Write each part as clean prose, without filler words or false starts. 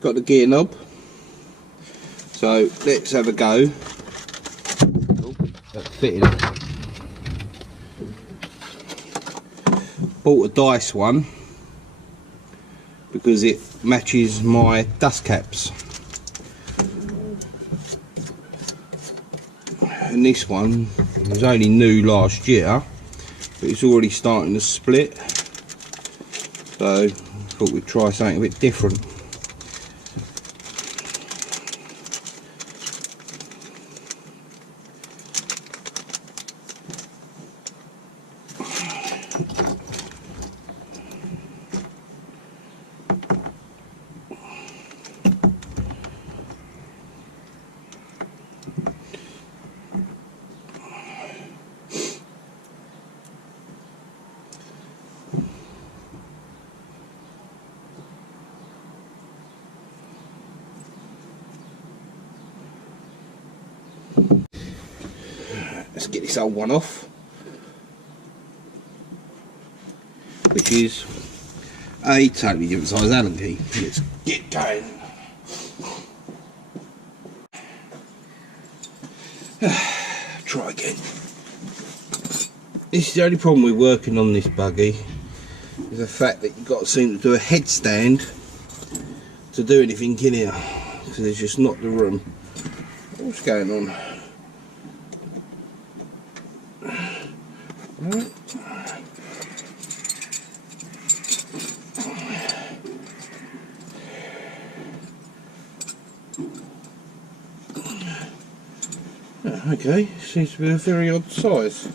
got the gear knob, so let's have a go at fitting it. Bought a dice one because it matches my dust caps, and this one was only new last year, but it's already starting to split, so I thought we'd try something a bit different. Let's get this old one off, which is a totally different size Allen key. Let's get going. Try again. This is the only problem with working on this buggy, is the fact that you've got to seem to do a headstand to do anything in here, because there's just not the room. What's going on? Right. Okay, seems to be a very odd size.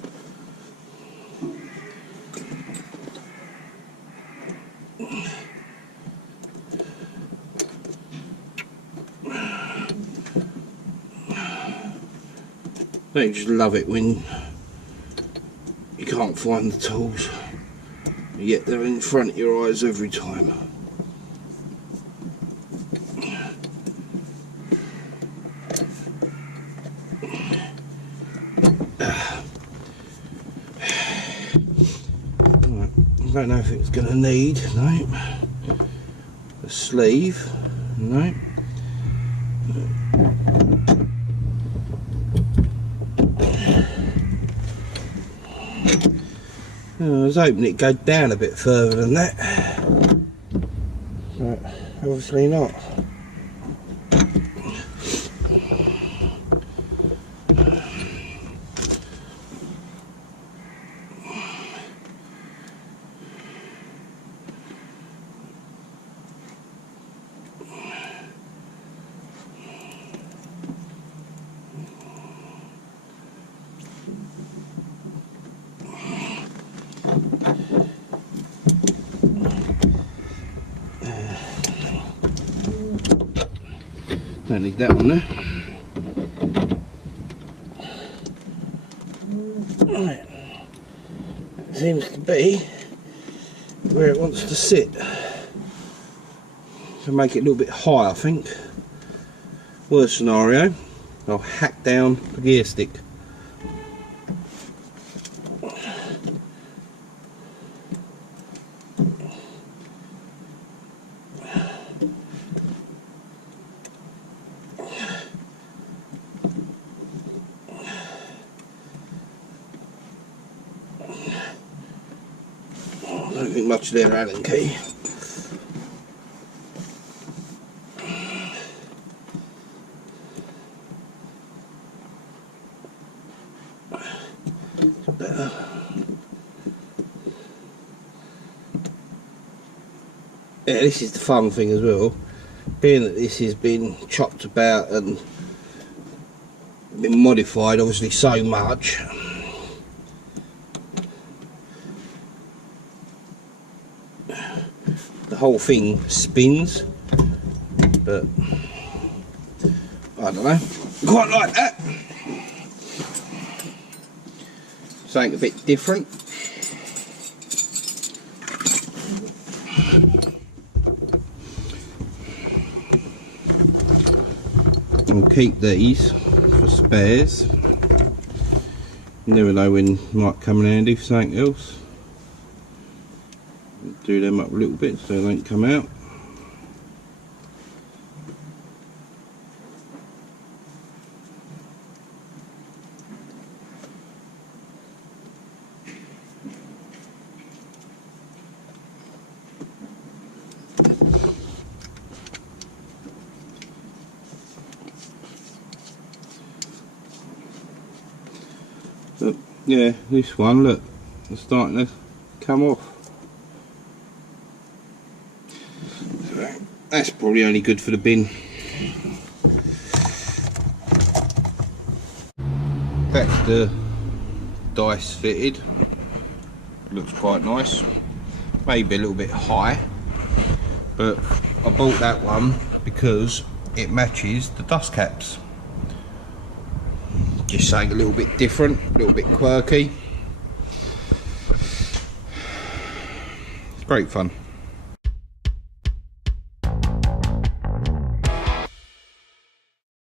Don't you just love it when you can't find the tools, yet they're in front of your eyes every time. Right, I don't know if it's going to need, no, a sleeve, no. I was hoping it'd go down a bit further than that, but obviously not. Don't need that one there. Right. That seems to be where it wants to sit. So make it a little bit high, I think. Worst scenario, I'll hack down the gear stick. I don't think much there, Allen key. Better. Yeah, this is the fun thing as well, being that this has been chopped about and been modified obviously so much. The whole thing spins, but I don't know, quite like that. Something a bit different. I'll keep these for spares. You never know when might come in handy for something else. Do them up a little bit so they don't come out. Yeah, this one, look, it's starting to come off. So that's probably only good for the bin. That's the dice fitted. Looks quite nice. Maybe a little bit high, but I bought that one because it matches the dust caps. Just something a little bit different, a little bit quirky. It's great fun.